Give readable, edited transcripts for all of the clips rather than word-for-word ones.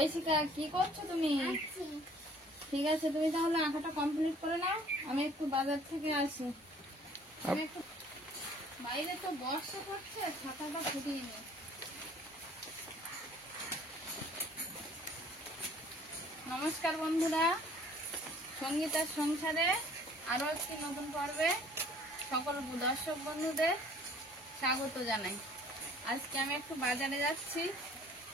ঐশিকা কি করছো তুমি? ঠিক আছে, তুমি তাহলে আঁকাটা কমপ্লিট করে নাও, আমি একটু বাজার থেকে আসি। আমি একটু বাইরে তো বর্ষা পড়ছে, ছাতাটা ফুটিয়ে নি। নমস্কার বন্ধুরা, সঙ্গীতার সংসারে আরো একটি নতুন পর্বে সকল দর্শক বন্ধুদের স্বাগত জানাই। আজকে আমি একটু বাজারে যাচ্ছি,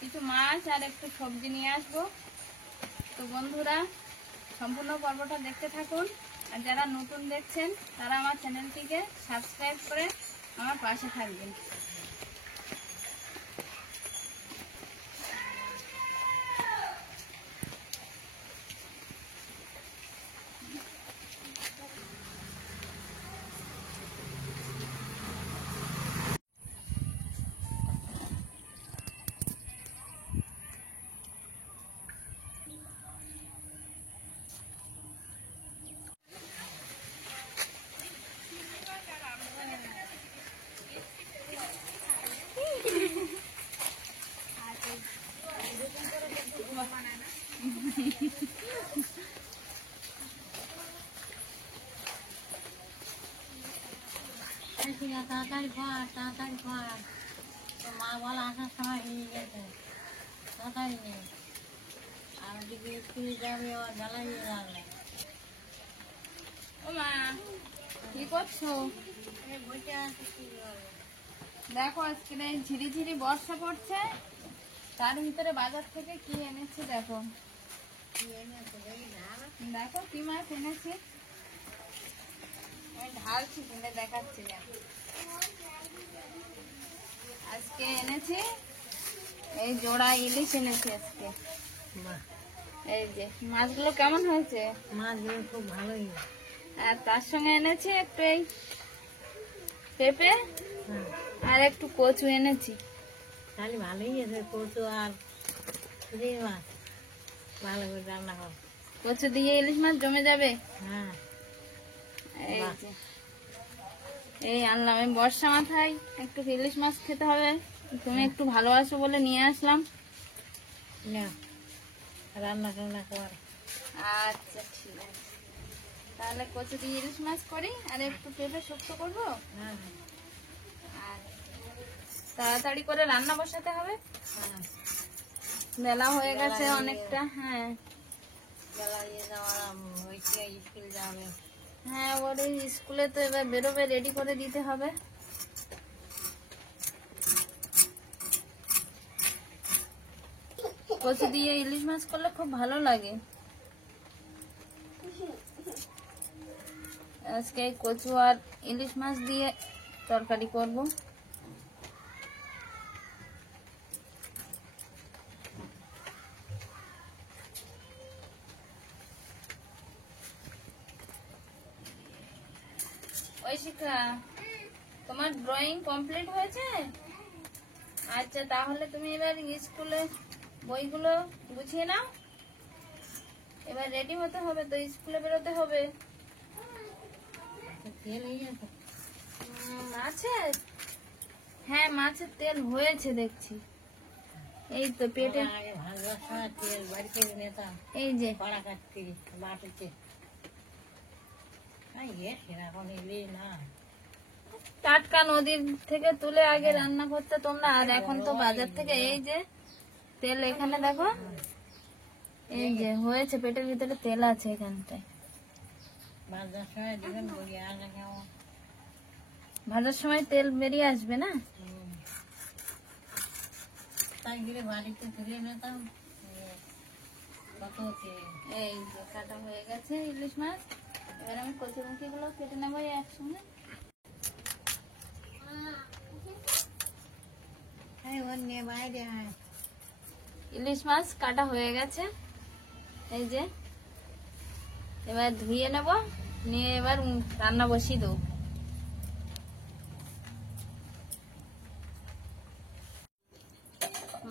কিছু মাছ আর একটু সবজি নিয়ে আসবো। তো বন্ধুরা সম্পূর্ণ পর্বটা দেখতে থাকুন, আর যারা নতুন দেখছেন তারা আমার চ্যানেলটিকে সাবস্ক্রাইব করে আমার পাশে থাকবেন। তাড়াতাড়ি কর, তো মা বল আসার সময় নিয়ে গেছে, তাড়াতাড়ি নেই। আর দিকে স্কুলে যাবে, আবার জ্বালাই লাগবে। ও মা, কি করছো? বসে আছে, কি করবে? দেখো আজকে এই ঝিরিঝিরি বর্ষা পড়ছে, তার ভিতরে বাজার থেকে কি এনেছি দেখো। কি এনেছে দেখি না? দেখো কি মাছ এনেছি, আমি ঢালছি কিনে দেখাচ্ছি। আজকে এনেছি এই জোড়া ইলিশ এনেছি আজকে। বাহ, এই যে মাছগুলো কেমন হয়েছে, মাছগুলো খুব ভালোই। আর তার সঙ্গে এনেছি একটু এই পেঁপে হ্যাঁ, আর একটু কচু এনেছি। তাহলে ভালোই আছে। কচু আর চিংড়ি মাছ ভালো করে রান্না কর। কচু দিয়ে ইলিশ মাছ জমে যাবে। হ্যাঁ, এই বাহ। যে এই আনলাম, এই বর্ষা মাথায় একটু ইলিশ মাছ খেতে হবে, তুমি একটু ভালোবাসো বলে নিয়ে আসলাম। না, রান্না টান্না কর। আচ্ছা ঠিক আছে, তাহলে কচু দিয়ে ইলিশ মাছ করি আর একটু পেঁপে শুক্তো করবো। হ্যাঁ, আর তাড়াতাড়ি করে রান্না বসাতে হবে, হ্যাঁ, বেলা হয়ে গেছে অনেকটা। হ্যাঁ জ্বালিয়ে যাওয়ার হয়েছে, স্কুল যাবে। হ্যাঁ, ওর এই স্কুলে তো এবার বেরোবে, রেডি করে দিতে হবে। কচু দিয়ে ইলিশ মাছ করলে খুব ভালো লাগে। আজকে এই কচু আর ইলিশ মাছ দিয়ে তরকারি করব। ঐশিকা, তোমার ড্রয়িং কমপ্লিট হয়েছে? আচ্ছা, তাহলে তুমি এবার স্কুলে বইগুলো গুছিয়ে নাও, এবার রেডি হতে হবে, তো স্কুলে বেরোতে হবে। তেল হয়ে গেছে। মাছের, হ্যাঁ মাছের তেল হয়েছে দেখছি। এই তো পেটে, আগে ভাজার সময় তেল বাড়ি থেকে নিতাম, এই যে কড়া কাটতে বাটিতে। সেরকম এলে না, টাটকা নদীর থেকে তুলে আগে রান্না করতে তোমরা, আর এখন তো বাজার থেকে। এই যে তেল এখানে দেখো, এই যে হয়েছে, পেটের ভিতরে তেল আছে এখানটায়। ভাজার সময় দিবেন বলি আগে কেমন। ভাজার সময় তেল বেরিয়ে আসবে না। তাই গিয়ে বাড়িতে তুলে নিতাম, কত তেল। এই যে কাটা হয়ে গেছে ইলিশ মাছ, এবার আমি কচুরমুখী গুলো কেটে নেবো একসঙ্গে। ওর নিয়ে বাইরে হয়। ইলিশ মাছ কাটা হয়ে গেছে, এই যে এবার ধুয়ে নেব, নিয়ে এবার রান্না বসিয়ে দেবো।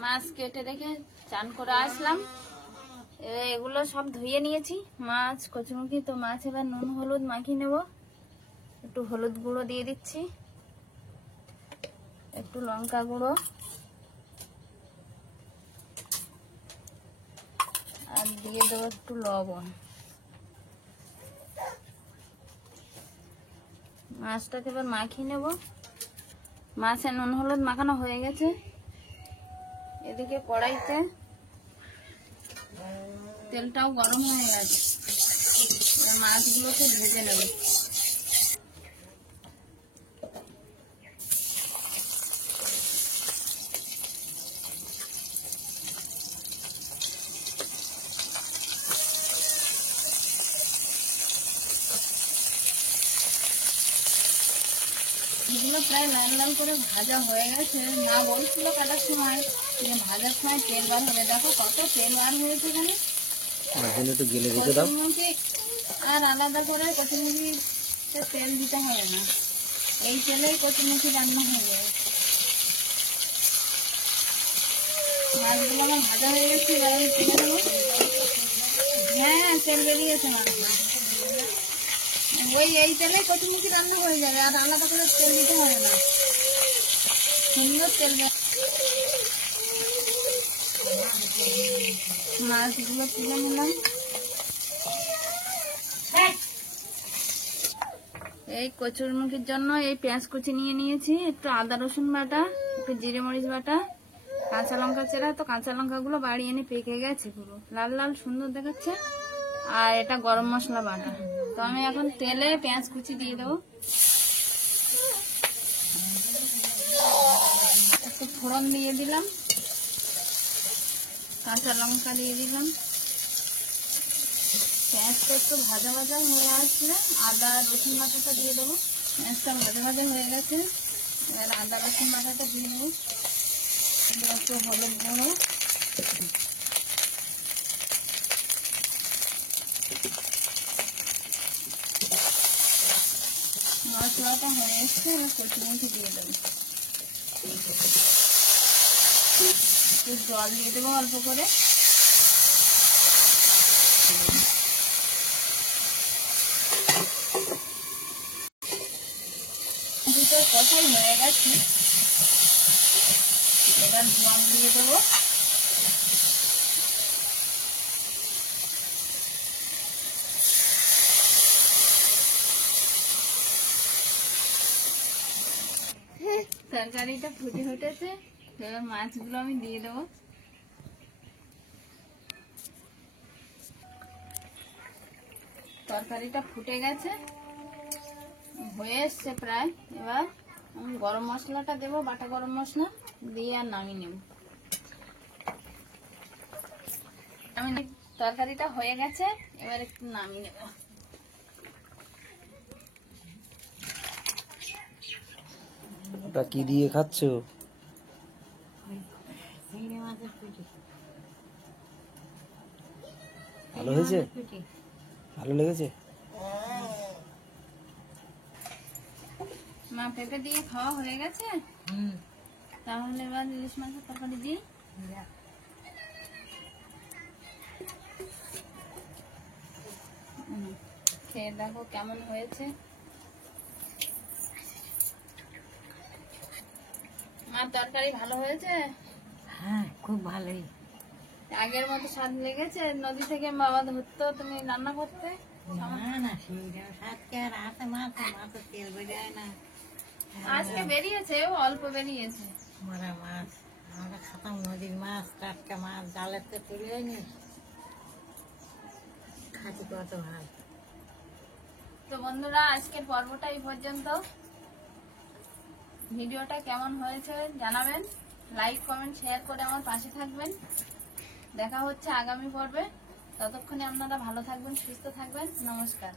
মাছ কেটে রেখে চান করে আসলাম, এবার এগুলো সব ধুয়ে নিয়েছি। মাছ কচুমুখী, তো মাছ এবার নুন হলুদ মাখিয়ে নেব। একটু হলুদ গুঁড়ো দিয়ে দিচ্ছি, একটু লঙ্কা গুঁড়ো, আর দিয়ে দেবো একটু লবণ। মাছটাকে এবার মাখিয়ে নেব। মাছে নুন হলুদ মাখানো হয়ে গেছে। এদিকে কড়াইতে তেলটাও গরম হয়ে গেছে, এবার মাছগুলোকে ভেজে নেব। এগুলো প্রায় লাল লাল করে ভাজা হয়ে গেছে। মা বলছিল কাটার সময় যে ভাজার সময় তেল বার হবে। দেখো কত তেল বার হয়েছে এখানে। একটু গেলে রেখে দাও। কচুরমুখী আর আলাদা করে কচুরমুখীতে তেল দিতে হবে না, এই তেলেই কচুরমুখী রান্না হয়ে যাবে। মাছগুলো আমার ভাজা হয়ে গেছে, এবার আমি তুলে নেবো। হ্যাঁ, তেল বেরিয়েছে মাছ। ওই এই তেলে কচুরমুখী রান্না হয়ে যাবে, আর আলাদা করে তেল দিতে হবে না। সুন্দর তেল। মাছগুলো তুলে নিলাম। এই কচুরমুখীর জন্য এই পেঁয়াজ কুচি নিয়ে নিয়েছি, একটু আদা রসুন বাটা, একটু জিরে মরিচ বাটা, কাঁচা লঙ্কা চেরা। তো কাঁচা লঙ্কাগুলো বাড়ি এনে পেকে গেছে, পুরো লাল লাল সুন্দর দেখাচ্ছে। আর এটা গরম মশলা বাটা। তো আমি এখন তেলে পেঁয়াজ কুচি দিয়ে দেবো, একটু ফোড়ন দিয়ে দিলাম, কাঁচা লঙ্কা দিয়ে দিলাম। পেঁয়াজটা একটু ভাজা ভাজা হয়ে আসলে আদা রসুন বাটাটা দিয়ে দেবো। পেঁয়াজটা ভাজা ভাজা হয়ে গেছে, এবার আদা রসুন বাটাটা দিয়ে দেবো। একটু হলুদ গুঁড়ো, মশলাটা হয়ে এসছে, এবার কচুরমুখী দিয়ে দেবো। একটু জল দিয়ে দেবো অল্প করে। কষাই হয়ে গেছে, এবার জল দিয়ে দেবো। তরকারিটা ফুটে উঠেছে, এবার মাছগুলো আমি দিয়ে দেবো। তরকারিটা ফুটে গেছে, হয়ে এসছে প্রায়। এবার আমি গরম মশলাটা দেবো, বাটা গরম মশলা দিয়ে আর নামিয়ে নেব। আমি তরকারিটা হয়ে গেছে, এবার একটু নামিয়ে নেব। ওটা কি দিয়ে খাচ্ছো? চিংড়ি মাছের কুচি। ভালো হয়েছে? কুচি। ভালো লেগেছে? মা পেঁপে দিয়ে খাওয়া হয়ে গেছে, তাহলে এবার ইলিশ মাছের তরকারি দিই। খেয়ে দেখো কেমন হয়েছে। মার তরকারি ভালো হয়েছে? হ্যাঁ, খুব ভালোই। আগের মতো স্বাদ লেগেছে? নদী থেকে বাবা ধরতো, তুমি রান্না করতে? না না, সেইটা স্বাদকে আর আসে মাছের তেল বেরোয় না। আজকে বেরিয়েছে, অল্প বেরিয়েছে। মরা মাছ, আমরা খাতাম নদীর মাছ, টাটকা মাছ, জালেতে তুলে নি খাচ্ছি, কত ভালো। তো বন্ধুরা, আজকের পর্বটা এই পর্যন্ত। ভিডিওটা কেমন হয়েছে জানাবেন, লাইক কমেন্ট শেয়ার করে আমার পাশে থাকবেন। দেখা হচ্ছে আগামী পর্বে। ততক্ষণে আপনারা ভালো থাকবেন, সুস্থ থাকবেন। নমস্কার।